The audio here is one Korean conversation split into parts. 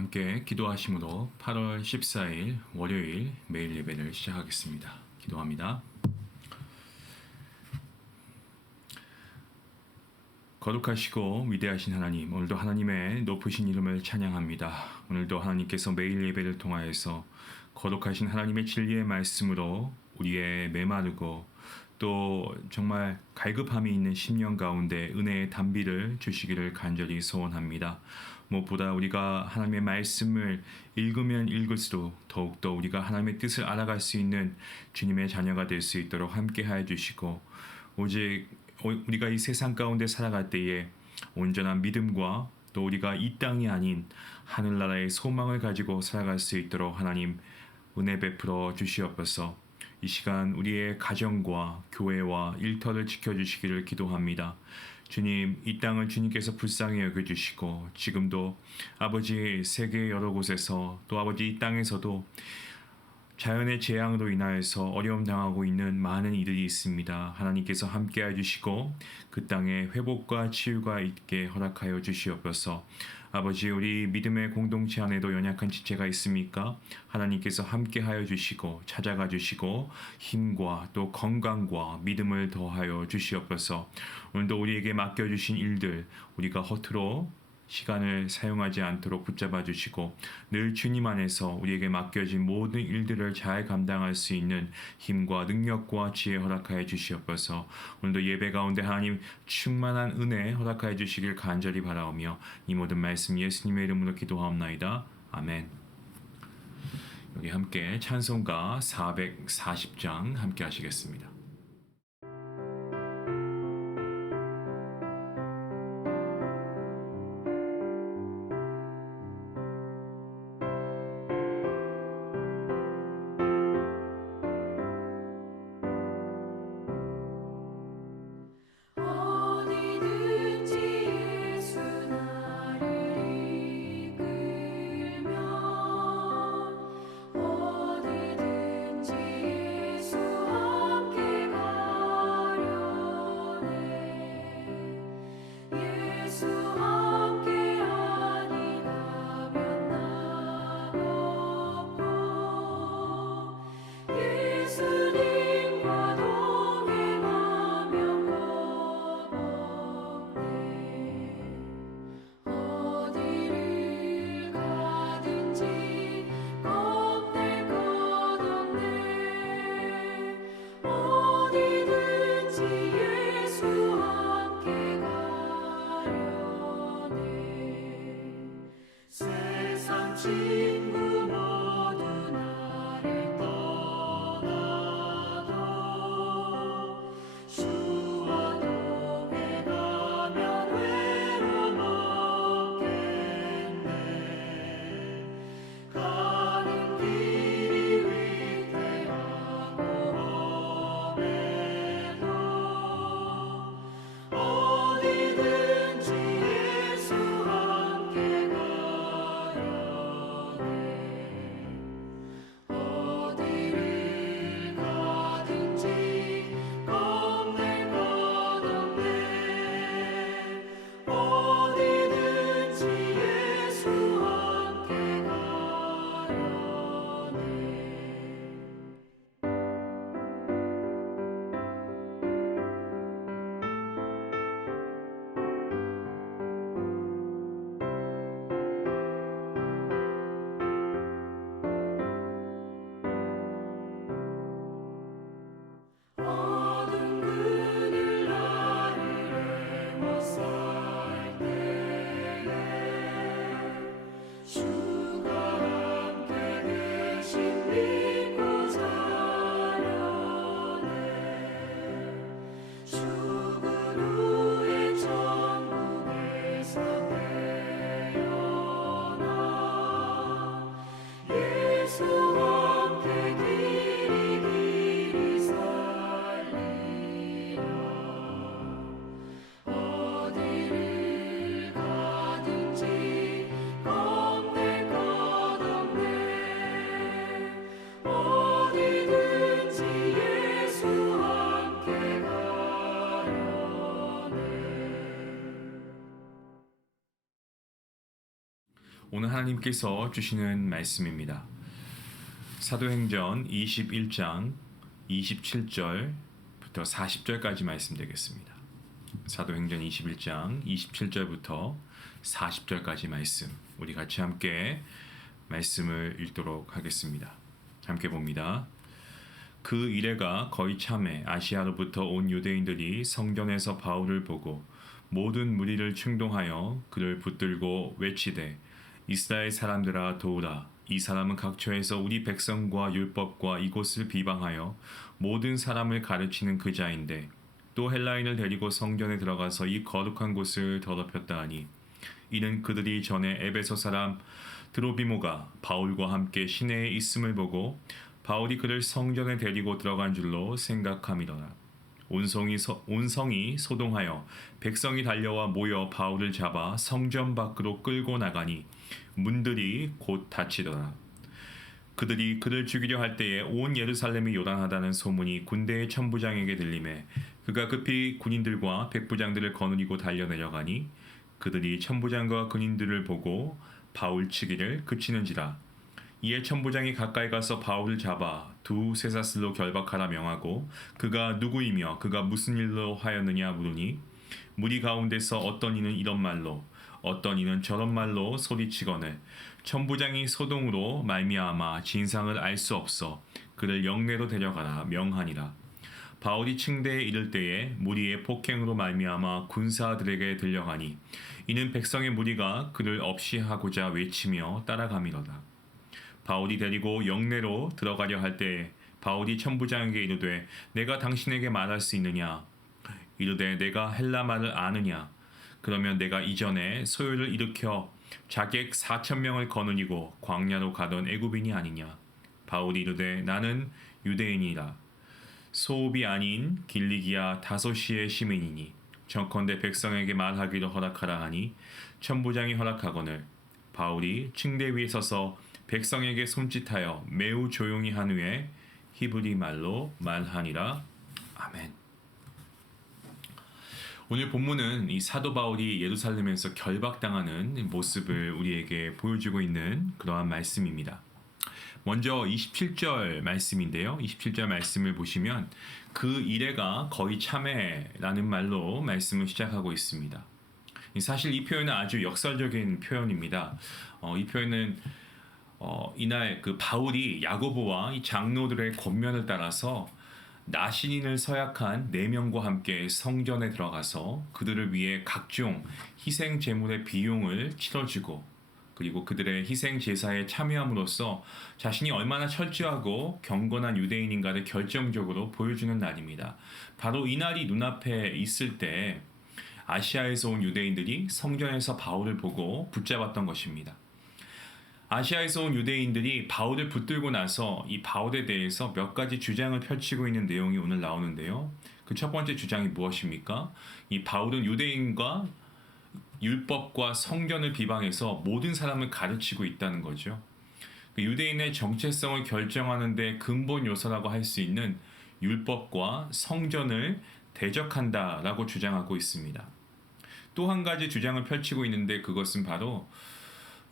함께 기도하심으로 8월 14일 월요일 매일 예배를 시작하겠습니다. 기도합니다. 거룩하시고 위대하신 하나님, 오늘도 하나님의 높으신 이름을 찬양합니다. 오늘도 하나님께서 매일 예배를 통하여서 거룩하신 하나님의 진리의 말씀으로 우리의 메마르고 또 정말 갈급함이 있는 심령 가운데 은혜의 단비를 주시기를 간절히 소원합니다. 무엇보다 우리가 하나님의 말씀을 읽으면 읽을수록 더욱더 우리가 하나님의 뜻을 알아갈 수 있는 주님의 자녀가 될 수 있도록 함께하여 주시고, 오직 우리가 이 세상 가운데 살아갈 때에 온전한 믿음과 또 우리가 이 땅이 아닌 하늘나라의 소망을 가지고 살아갈 수 있도록 하나님 은혜 베풀어 주시옵소서. 이 시간 우리의 가정과 교회와 일터를 지켜주시기를 기도합니다. 주님, 이 땅을 주님께서 불쌍히 여겨주시고 지금도 아버지 세계 여러 곳에서 또 아버지 이 땅에서도 자연의 재앙으로 인하여서 어려움 당하고 있는 많은 이들이 있습니다. 하나님께서 함께해 주시고 그 땅에 회복과 치유가 있게 허락하여 주시옵소서. 아버지, 우리 믿음의 공동체 안에도 연약한 지체가 있습니까? 하나님께서 함께하여 주시고 찾아가 주시고 힘과 또 건강과 믿음을 더하여 주시옵소서. 오늘도 우리에게 맡겨주신 일들 우리가 허투루 시간을 사용하지 않도록 붙잡아 주시고 늘 주님 안에서 우리에게 맡겨진 모든 일들을 잘 감당할 수 있는 힘과 능력과 지혜 허락하여 주시옵소서. 오늘도 예배 가운데 하나님 충만한 은혜 허락하여 주시길 간절히 바라오며 이 모든 말씀 예수님의 이름으로 기도하옵나이다. 아멘. 여기 함께 찬송가 440장 함께 하시겠습니다. 오늘 하나님께서 주시는 말씀입니다. 사도행전 21장 27절부터 40절까지 말씀되겠습니다. 사도행전 21장 27절부터 40절까지 말씀, 우리 같이 함께 말씀을 읽도록 하겠습니다. 함께 봅니다. 그 이래가 거의 참에 아시아로부터 온 유대인들이 성전에서 바울을 보고 모든 무리를 충동하여 그를 붙들고 외치되 이스라엘 사람들아 도우라. 이 사람은 각처에서 우리 백성과 율법과 이곳을 비방하여 모든 사람을 가르치는 그 자인데 또 헬라인을 데리고 성전에 들어가서 이 거룩한 곳을 더럽혔다 하니 이는 그들이 전에 에베소 사람 드로비모가 바울과 함께 시내에 있음을 보고 바울이 그를 성전에 데리고 들어간 줄로 생각함이더라. 온 성이 소동하여 백성이 달려와 모여 바울을 잡아 성전 밖으로 끌고 나가니 문들이 곧 닫히더라. 그들이 그를 죽이려 할 때에 온 예루살렘이 요란하다는 소문이 군대의 천부장에게 들리매 그가 급히 군인들과 백부장들을 거느리고 달려내려가니 그들이 천부장과 군인들을 보고 바울 치기를 그치는지라. 이에 천부장이 가까이 가서 바울을 잡아 두 쇠사슬로 결박하라 명하고 그가 누구이며 그가 무슨 일로 하였느냐 물으니 무리 가운데서 어떤 이는 이런 말로 어떤 이는 저런 말로 소리치거늘 천부장이 소동으로 말미암아 진상을 알 수 없어 그를 영내로 데려가라 명하니라. 바울이 층대에 이를 때에 무리의 폭행으로 말미암아 군사들에게 들려가니 이는 백성의 무리가 그를 없이하고자 외치며 따라가미로다. 바울이 데리고 영내로 들어가려 할 때에 바울이 천부장에게 이르되 내가 당신에게 말할 수 있느냐 이르되 내가 헬라 말을 아느냐 그러면 내가 이전에 소요를 일으켜 자객 4,000명을 거느리고 광야로 가던 애굽인이 아니냐. 바울이 이르되 나는 유대인이라 소읍이 아닌 길리기아 다소시의 시민이니 정컨대 백성에게 말하기로 허락하라 하니 천부장이 허락하거늘 바울이 층대 위에 서서 백성에게 손짓하여 매우 조용히 한 후에 히브리 말로 말하니라. 아멘. 오늘 본문은 이 사도 바울이 예루살렘에서 결박당하는 모습을 우리에게 보여주고 있는 그러한 말씀입니다. 먼저 27절 말씀인데요. 27절 말씀을 보시면 그 이래가 거의 참에라는 말로 말씀을 시작하고 있습니다. 사실 이 표현은 아주 역설적인 표현입니다. 이 표현은 이날 그 바울이 야고보와 이 장로들의 권면을 따라서 나신인을 서약한 4명과 함께 성전에 들어가서 그들을 위해 각종 희생 제물의 비용을 치러주고 그리고 그들의 희생 제사에 참여함으로써 자신이 얼마나 철저하고 경건한 유대인인가를 결정적으로 보여주는 날입니다. 바로 이 날이 눈앞에 있을 때 아시아에서 온 유대인들이 성전에서 바울을 보고 붙잡았던 것입니다. 아시아에서 온 유대인들이 바울을 붙들고 나서 이 바울에 대해서 몇 가지 주장을 펼치고 있는 내용이 오늘 나오는데요. 그 첫 번째 주장이 무엇입니까? 이 바울은 유대인과 율법과 성전을 비방해서 모든 사람을 가르치고 있다는 거죠. 유대인의 정체성을 결정하는 데 근본 요소라고 할 수 있는 율법과 성전을 대적한다라고 주장하고 있습니다. 또 한 가지 주장을 펼치고 있는데 그것은 바로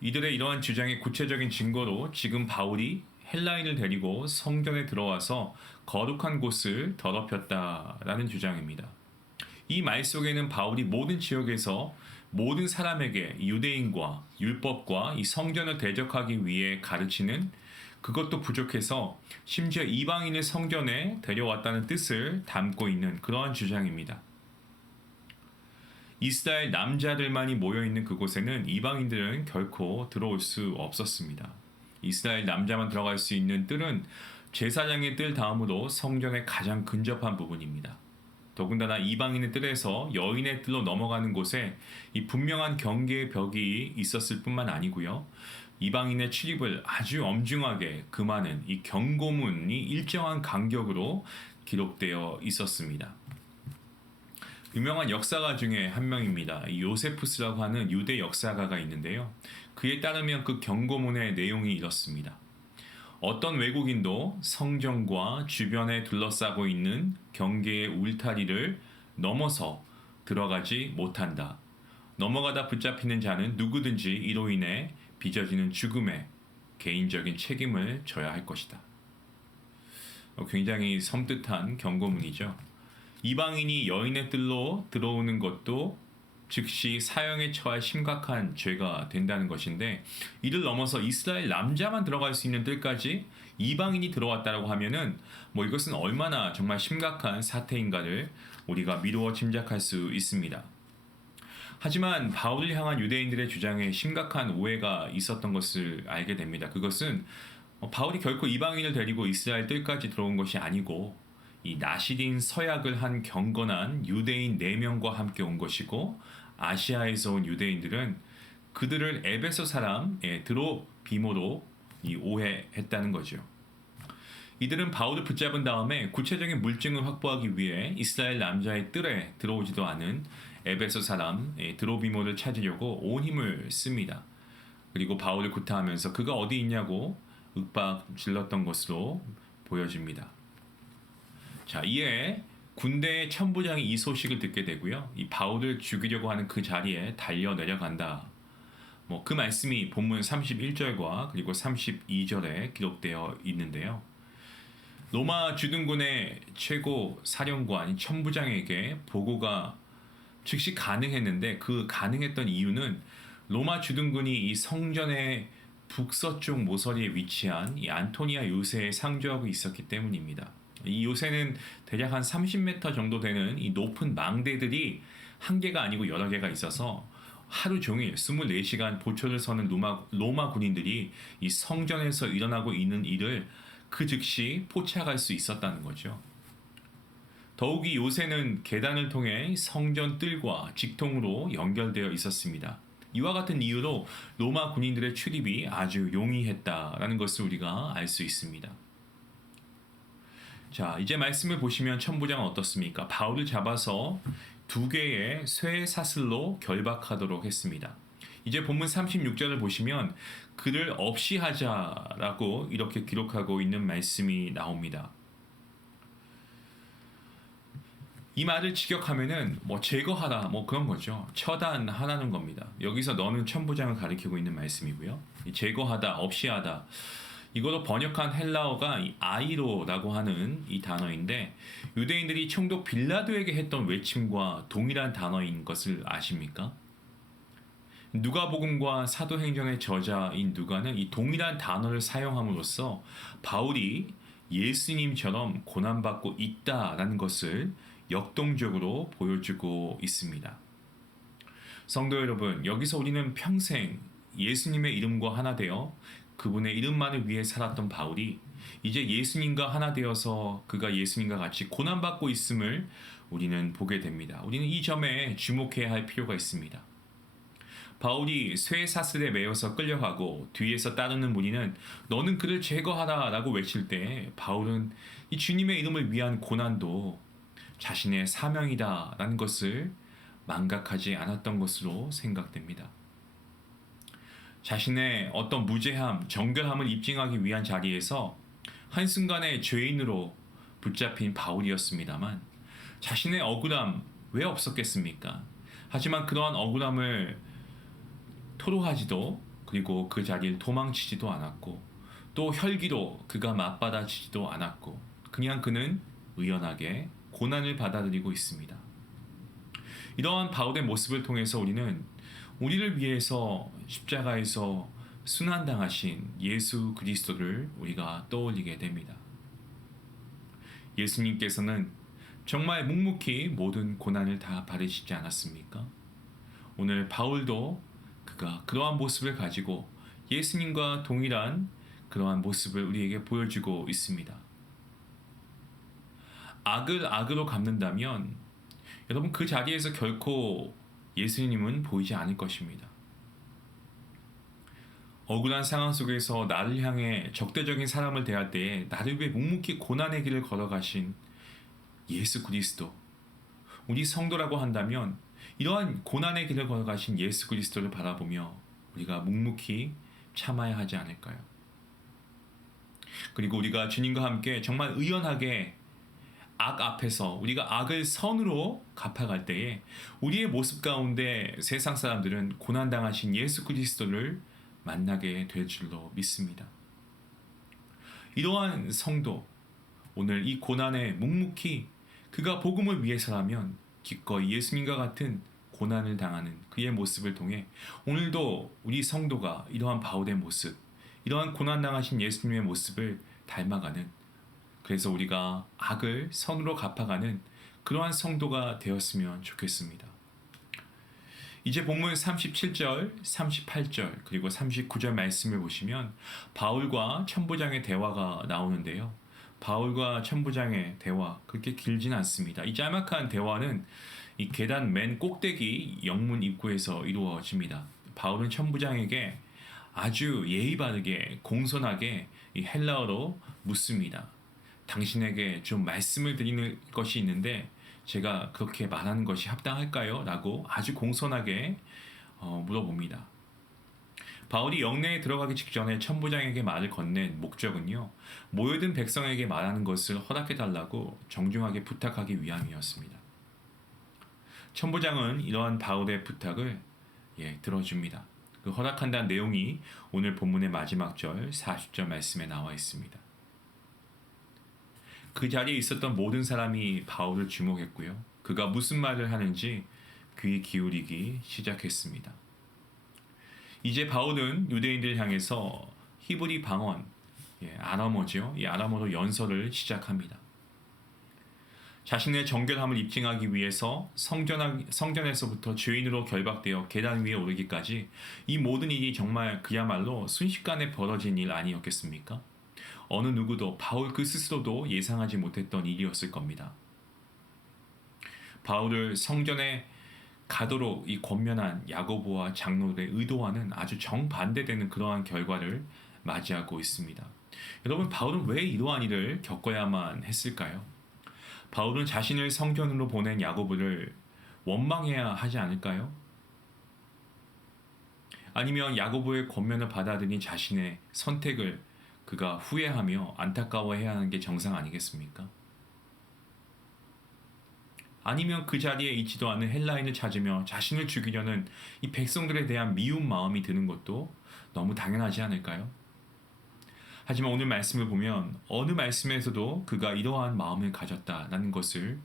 이들의 이러한 주장의 구체적인 증거로 지금 바울이 헬라인을 데리고 성전에 들어와서 거룩한 곳을 더럽혔다라는 주장입니다. 이 말 속에는 바울이 모든 지역에서 모든 사람에게 유대인과 율법과 이 성전을 대적하기 위해 가르치는 그것도 부족해서 심지어 이방인을 성전에 데려왔다는 뜻을 담고 있는 그러한 주장입니다. 이스라엘 남자들만이 모여있는 그곳에는 이방인들은 결코 들어올 수 없었습니다. 이스라엘 남자만 들어갈 수 있는 뜰은 제사장의 뜰 다음으로 성전에 가장 근접한 부분입니다. 더군다나 이방인의 뜰에서 여인의 뜰로 넘어가는 곳에 이 분명한 경계의 벽이 있었을 뿐만 아니고요. 이방인의 출입을 아주 엄중하게 금하는 이 경고문이 일정한 간격으로 기록되어 있었습니다. 유명한 역사가 중에 한 명입니다. 요세푸스라고 하는 유대 역사가가 있는데요. 그에 따르면 그 경고문의 내용이 이렇습니다. 어떤 외국인도 성전과 주변에 둘러싸고 있는 경계의 울타리를 넘어서 들어가지 못한다. 넘어가다 붙잡히는 자는 누구든지 이로 인해 빚어지는 죽음에 개인적인 책임을 져야 할 것이다. 굉장히 섬뜩한 경고문이죠. 이방인이 여인의 뜰로 들어오는 것도 즉시 사형에 처할 심각한 죄가 된다는 것인데, 이를 넘어서 이스라엘 남자만 들어갈 수 있는 뜰까지 이방인이 들어왔다라고 하면은 이것은 얼마나 정말 심각한 사태인가를 우리가 미루어 짐작할 수 있습니다. 하지만 바울을 향한 유대인들의 주장에 심각한 오해가 있었던 것을 알게 됩니다. 그것은 바울이 결코 이방인을 데리고 이스라엘 뜰까지 들어온 것이 아니고 이 나시린 서약을 한 경건한 유대인 4명과 함께 온 것이고, 아시아에서 온 유대인들은 그들을 에베소 사람 드로비모로 오해했다는 거죠. 이들은 바울을 붙잡은 다음에 구체적인 물증을 확보하기 위해 이스라엘 남자의 뜰에 들어오지도 않은 에베소 사람 드로비모를 찾으려고 온 힘을 씁니다. 그리고 바울을 구타하면서 그가 어디 있냐고 윽박 질렀던 것으로 보여집니다. 자, 이에 군대의 천부장이 이 소식을 듣게 되고요. 이 바울을 죽이려고 하는 그 자리에 달려 내려간다. 그 말씀이 본문 31절과 그리고 32절에 기록되어 있는데요. 로마 주둔군의 최고 사령관 천부장에게 보고가 즉시 가능했는데, 그 가능했던 이유는 로마 주둔군이 이 성전의 북서쪽 모서리에 위치한 이 안토니아 요새에 상주하고 있었기 때문입니다. 이 요새는 대략 한 30m 정도 되는 이 높은 망대들이 한 개가 아니고 여러 개가 있어서 하루 종일 24시간 보초를 서는 로마 군인들이 이 성전에서 일어나고 있는 일을 그 즉시 포착할 수 있었다는 거죠. 더욱이 요새는 계단을 통해 성전 뜰과 직통으로 연결되어 있었습니다. 이와 같은 이유로 로마 군인들의 출입이 아주 용이했다라는 것을 우리가 알 수 있습니다. 자, 이제 말씀을 보시면 천부장은 어떻습니까? 바울을 잡아서 2개의 쇠 사슬로 결박하도록 했습니다. 이제 본문 36절을 보시면 그를 없이 하자라고 이렇게 기록하고 있는 말씀이 나옵니다. 이 말을 직역하면은 제거하라 그런 거죠. 처단하라는 겁니다. 여기서 너는 천부장을 가리키고 있는 말씀이고요. 제거하다, 없이 하다. 이거로 번역한 헬라어가 아이로라고 하는 이 단어인데, 유대인들이 총독 빌라도에게 했던 외침과 동일한 단어인 것을 아십니까? 누가복음과 사도행전의 저자인 누가는 이 동일한 단어를 사용함으로써 바울이 예수님처럼 고난받고 있다라는 것을 역동적으로 보여주고 있습니다. 성도 여러분, 여기서 우리는 평생 예수님의 이름과 하나 되어 그분의 이름만을 위해 살았던 바울이 이제 예수님과 하나 되어서 그가 예수님과 같이 고난받고 있음을 우리는 보게 됩니다. 우리는 이 점에 주목해야 할 필요가 있습니다. 바울이 쇠 사슬에 매여서 끌려가고 뒤에서 따르는 무리는 너는 그를 제거하라 라고 외칠 때, 바울은 이 주님의 이름을 위한 고난도 자신의 사명이다 라는 것을 망각하지 않았던 것으로 생각됩니다. 자신의 어떤 무죄함, 정결함을 입증하기 위한 자리에서 한순간에 죄인으로 붙잡힌 바울이었습니다만, 자신의 억울함 왜 없었겠습니까? 하지만 그러한 억울함을 토로하지도, 그리고 그 자리를 도망치지도 않았고, 또 혈기로 그가 맞받아치지도 않았고, 그냥 그는 의연하게 고난을 받아들이고 있습니다. 이러한 바울의 모습을 통해서 우리를 위해서 십자가에서 순환당하신 예수 그리스도를 우리가 떠올리게 됩니다. 예수님께서는 정말 묵묵히 모든 고난을 다 받으시지 않았습니까? 오늘 바울도 그가 그러한 모습을 가지고 예수님과 동일한 그러한 모습을 우리에게 보여주고 있습니다. 악을 악으로 갚는다면 여러분, 그 자리에서 결코 예수님은 보이지 않을 것입니다. 억울한 상황 속에서 나를 향해 적대적인 사람을 대할 때에 나를 위해 묵묵히 고난의 길을 걸어가신 예수 그리스도, 우리 성도라고 한다면 이러한 고난의 길을 걸어가신 예수 그리스도를 바라보며 우리가 묵묵히 참아야 하지 않을까요? 그리고 우리가 주님과 함께 정말 의연하게 악 앞에서 우리가 악을 선으로 갚아갈 때에 우리의 모습 가운데 세상 사람들은 고난당하신 예수 그리스도를 만나게 될 줄로 믿습니다. 이러한 성도, 오늘 이 고난에 묵묵히 그가 복음을 위해서라면 기꺼이 예수님과 같은 고난을 당하는 그의 모습을 통해 오늘도 우리 성도가 이러한 바울의 모습, 이러한 고난당하신 예수님의 모습을 닮아가는, 그래서 우리가 악을 선으로 갚아가는 그러한 성도가 되었으면 좋겠습니다. 이제 본문 37절, 38절 그리고 39절 말씀을 보시면 바울과 천부장의 대화가 나오는데요. 바울과 천부장의 대화 그렇게 길진 않습니다. 이 짤막한 대화는 이 계단 맨 꼭대기 영문 입구에서 이루어집니다. 바울은 천부장에게 아주 예의 바르게 공손하게 이 헬라어로 묻습니다. 당신에게 좀 말씀을 드리는 것이 있는데 제가 그렇게 말하는 것이 합당할까요? 라고 아주 공손하게 물어봅니다. 바울이 영내에 들어가기 직전에 천부장에게 말을 건넨 목적은요, 모여든 백성에게 말하는 것을 허락해달라고 정중하게 부탁하기 위함이었습니다. 천부장은 이러한 바울의 부탁을 들어줍니다. 그 허락한다는 내용이 오늘 본문의 마지막 절 40절 말씀에 나와 있습니다. 그 자리에 있었던 모든 사람이 바울을 주목했고요. 그가 무슨 말을 하는지 귀 기울이기 시작했습니다. 이제 바울은 유대인들을 향해서 히브리 방언, 아람어죠. 이 아람어로 연설을 시작합니다. 자신의 정결함을 입증하기 위해서 성전에서부터 죄인으로 결박되어 계단 위에 오르기까지 이 모든 일이 정말 그야말로 순식간에 벌어진 일 아니었겠습니까? 어느 누구도 바울 그 스스로도 예상하지 못했던 일이었을 겁니다. 바울을 성전에 가도록 이 권면한 야고보와 장로들의 의도와는 아주 정반대되는 그러한 결과를 맞이하고 있습니다. 여러분, 바울은 왜 이러한 일을 겪어야만 했을까요? 바울은 자신을 성전으로 보낸 야고보를 원망해야 하지 않을까요? 아니면 야고보의 권면을 받아들인 자신의 선택을 그가 후회하며 안타까워해야 하는 게 정상 아니겠습니까? 아니면 그 자리에 있지도 않은 헬라인을 찾으며 자신을 죽이려는 이 백성들에 대한 미운 마음이 드는 것도 너무 당연하지 않을까요? 하지만 오늘 말씀을 보면 어느 말씀에서도 그가 이러한 마음을 가졌다라는 것을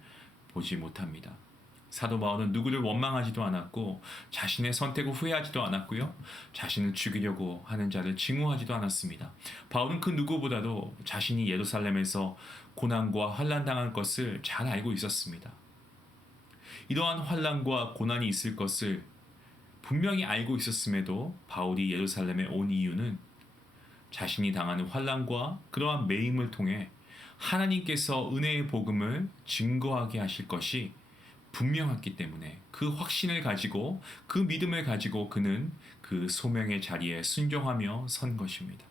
보지 못합니다. 사도 바울은 누구를 원망하지도 않았고 자신의 선택을 후회하지도 않았고요. 자신을 죽이려고 하는 자를 증오하지도 않았습니다. 바울은 그 누구보다도 자신이 예루살렘에서 고난과 환난 당한 것을 잘 알고 있었습니다. 이러한 환난과 고난이 있을 것을 분명히 알고 있었음에도 바울이 예루살렘에 온 이유는 자신이 당하는 환난과 그러한 매임을 통해 하나님께서 은혜의 복음을 증거하게 하실 것이 분명했기 때문에 그 확신을 가지고 그 믿음을 가지고 그는 그 소명의 자리에 순종하며 선 것입니다.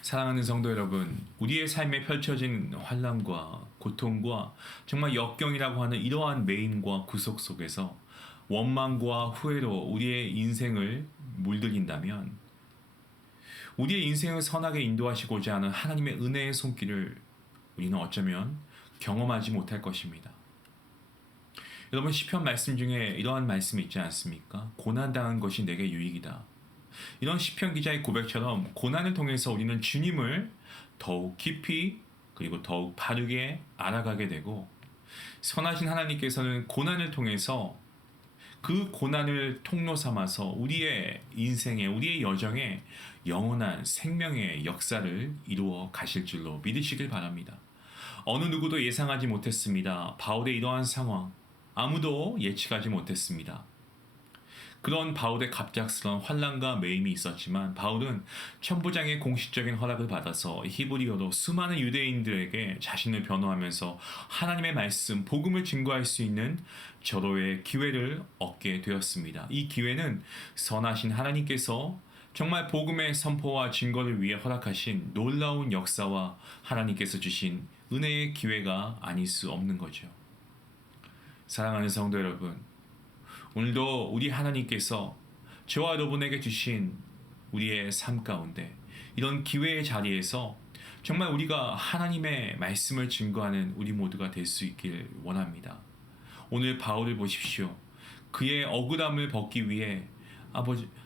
사랑하는 성도 여러분, 우리의 삶에 펼쳐진 환난과 고통과 정말 역경이라고 하는 이러한 매임과 구속 속에서 원망과 후회로 우리의 인생을 물들인다면 우리의 인생을 선하게 인도하시고자 하는 하나님의 은혜의 손길을 우리는 어쩌면 경험하지 못할 것입니다. 여러분, 시편 말씀 중에 이러한 말씀이 있지 않습니까? 고난당한 것이 내게 유익이다. 이런 시편 기자의 고백처럼 고난을 통해서 우리는 주님을 더욱 깊이 그리고 더욱 바르게 알아가게 되고, 선하신 하나님께서는 고난을 통해서 그 고난을 통로 삼아서 우리의 인생에, 우리의 여정에 영원한 생명의 역사를 이루어 가실 줄로 믿으시길 바랍니다. 어느 누구도 예상하지 못했습니다. 바울의 이러한 상황, 아무도 예측하지 못했습니다. 그런 바울의 갑작스러운 환난과 매임이 있었지만 바울은 천부장의 공식적인 허락을 받아서 히브리어로 수많은 유대인들에게 자신을 변호하면서 하나님의 말씀, 복음을 증거할 수 있는 절호의 기회를 얻게 되었습니다. 이 기회는 선하신 하나님께서 정말 복음의 선포와 증거를 위해 허락하신 놀라운 역사와 하나님께서 주신 은혜의 기회가 아닐 수 없는 거죠. 사랑하는 성도 여러분, 오늘도 우리 하나님께서 저와 여러분에게 주신 우리의 삶 가운데 이런 기회의 자리에서 정말 우리가 하나님의 말씀을 증거하는 우리 모두가 될 수 있길 원합니다. 오늘 바울을 보십시오. 그의 억울함을 벗기 위해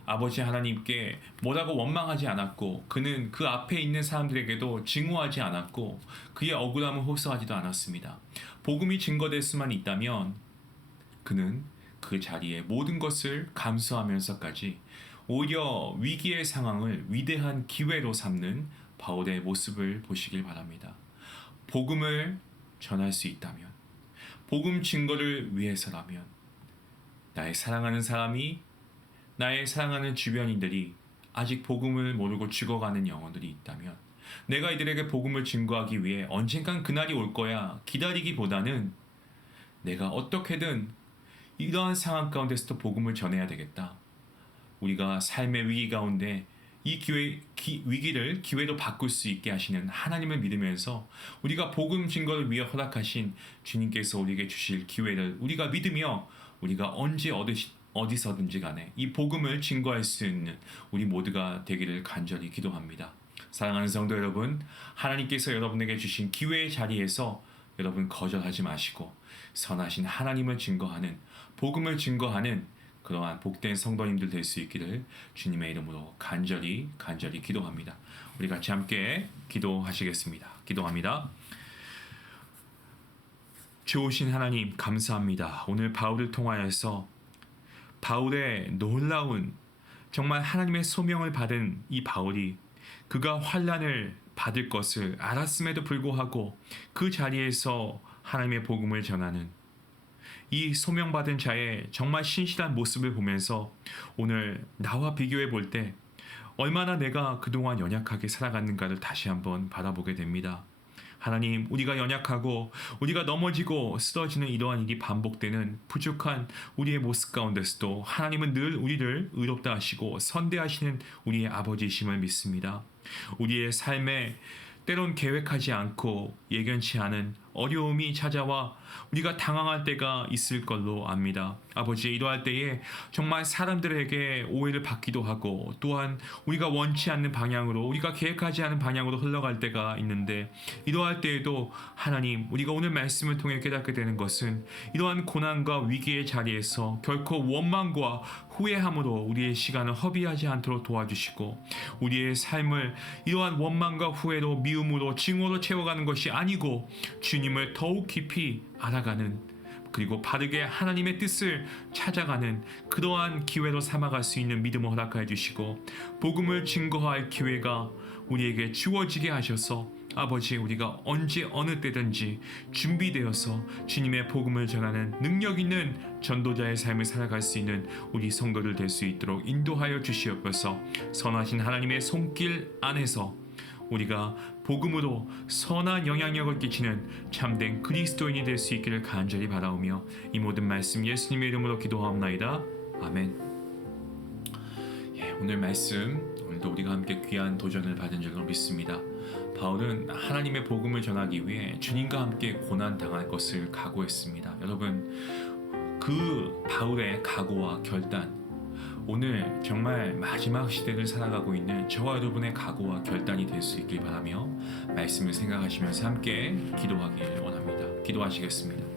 아버지 하나님께 뭐라고 원망하지 않았고 그는 그 앞에 있는 사람들에게도 증오하지 않았고 그의 억울함을 호소하지도 않았습니다. 복음이 증거될 수만 있다면 그는 그 자리에 모든 것을 감수하면서까지 오히려 위기의 상황을 위대한 기회로 삼는 바울의 모습을 보시길 바랍니다. 복음을 전할 수 있다면, 복음 증거를 위해서라면, 나의 사랑하는 사람이, 나의 사랑하는 주변인들이 아직 복음을 모르고 죽어가는 영혼들이 있다면 내가 이들에게 복음을 증거하기 위해 언젠간 그날이 올 거야 기다리기보다는 내가 어떻게든 이러한 상황 가운데서도 복음을 전해야 되겠다. 우리가 삶의 위기 가운데 이 위기를 기회로 바꿀 수 있게 하시는 하나님을 믿으면서 우리가 복음 증거를 위해 허락하신 주님께서 우리에게 주실 기회를 우리가 믿으며 우리가 언제 어디서든지 간에 이 복음을 증거할 수 있는 우리 모두가 되기를 간절히 기도합니다. 사랑하는 성도 여러분, 하나님께서 여러분에게 주신 기회의 자리에서 여러분 거절하지 마시고 선하신 하나님을 증거하는, 복음을 증거하는 그러한 복된 성도님들 될 수 있기를 주님의 이름으로 간절히 기도합니다. 우리 같이 함께 기도하시겠습니다. 기도합니다. 좋으신 하나님 감사합니다. 오늘 바울을 통하여서 바울의 놀라운 정말 하나님의 소명을 받은 이 바울이 그가 환난을 받을 것을 알았음에도 불구하고 그 자리에서 하나님의 복음을 전하는 이 소명받은 자의 정말 신실한 모습을 보면서 오늘 나와 비교해 볼 때 얼마나 내가 그동안 연약하게 살아갔는가를 다시 한번 바라보게 됩니다. 하나님, 우리가 연약하고 우리가 넘어지고 쓰러지는 이러한 일이 반복되는 부족한 우리의 모습 가운데서도 하나님은 늘 우리를 의롭다 하시고 선대하시는 우리의 아버지이심을 믿습니다. 우리의 삶에 때론 계획하지 않고 예견치 않은 어려움이 찾아와 우리가 당황할 때가 있을 걸로 압니다. 아버지, 이러할 때에 정말 사람들에게 오해를 받기도 하고 또한 우리가 원치 않는 방향으로, 우리가 계획하지 않은 방향으로 흘러갈 때가 있는데, 이러할 때에도 하나님, 우리가 오늘 말씀을 통해 깨닫게 되는 것은 이러한 고난과 위기의 자리에서 결코 원망과 후회함으로 우리의 시간을 허비하지 않도록 도와주시고, 우리의 삶을 이러한 원망과 후회로, 미움으로, 증오로 채워가는 것이 아니고 주님을 더욱 깊이 알아가는, 그리고 바르게 하나님의 뜻을 찾아가는 그러한 기회로 삼아갈 수 있는 믿음을 허락하여 주시고, 복음을 증거할 기회가 우리에게 주어지게 하셔서 아버지, 우리가 언제 어느 때든지 준비되어서 주님의 복음을 전하는 능력 있는 전도자의 삶을 살아갈 수 있는 우리 성도들 될 수 있도록 인도하여 주시옵소서. 선하신 하나님의 손길 안에서 우리가 복음으로 선한 영향력을 끼치는 참된 그리스도인이 될 수 있기를 간절히 바라오며 이 모든 말씀 예수님의 이름으로 기도하옵나이다. 아멘. 오늘 말씀, 오늘도 우리가 함께 귀한 도전을 받은 줄로 믿습니다. 바울은 하나님의 복음을 전하기 위해 주님과 함께 고난 당할 것을 각오했습니다. 여러분, 그 바울의 각오와 결단, 오늘 정말 마지막 시대를 살아가고 있는 저와 여러분의 각오와 결단이 될 수 있길 바라며 말씀을 생각하시면서 함께 기도하길 원합니다. 기도하시겠습니다.